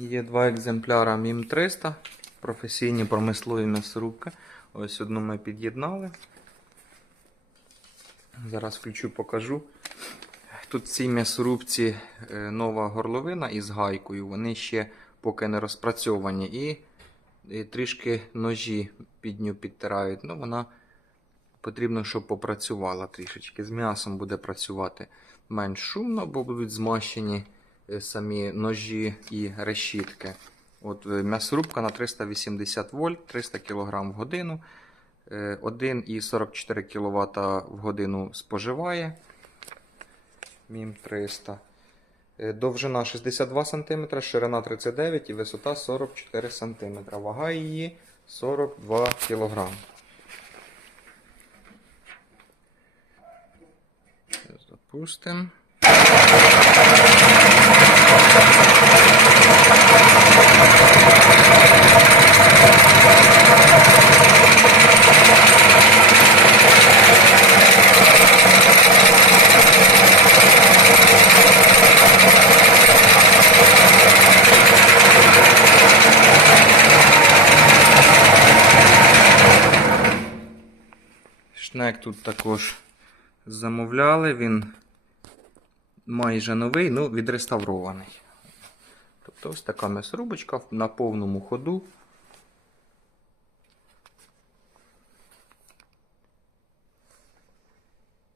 Є два екземпляра МІМ 300, професійні промислові м'ясорубки. Ось одну ми під'єднали. Зараз включу, покажу. Тут в цій м'ясорубці е, нова горловина із гайкою. Вони ще поки не розпрацьовані. І, трішки ножі під ню підтирають. Ну, вона потрібно, щоб попрацювала трішечки. З м'ясом буде працювати менш шумно, бо будуть змащені самі ножі і решітки. От е, м'ясорубка на 380 вольт, 300 кг в годину. Е, 1,44 кВт в годину споживає. Мім 300. Е, Довжина 62 см, ширина 39 і висота 44 см. Вага її 42 кг. Запустимо. Шнек тут також замовляли, він майже новий, ну відреставрований. Тобто ось така м'ясорубочка на повному ходу.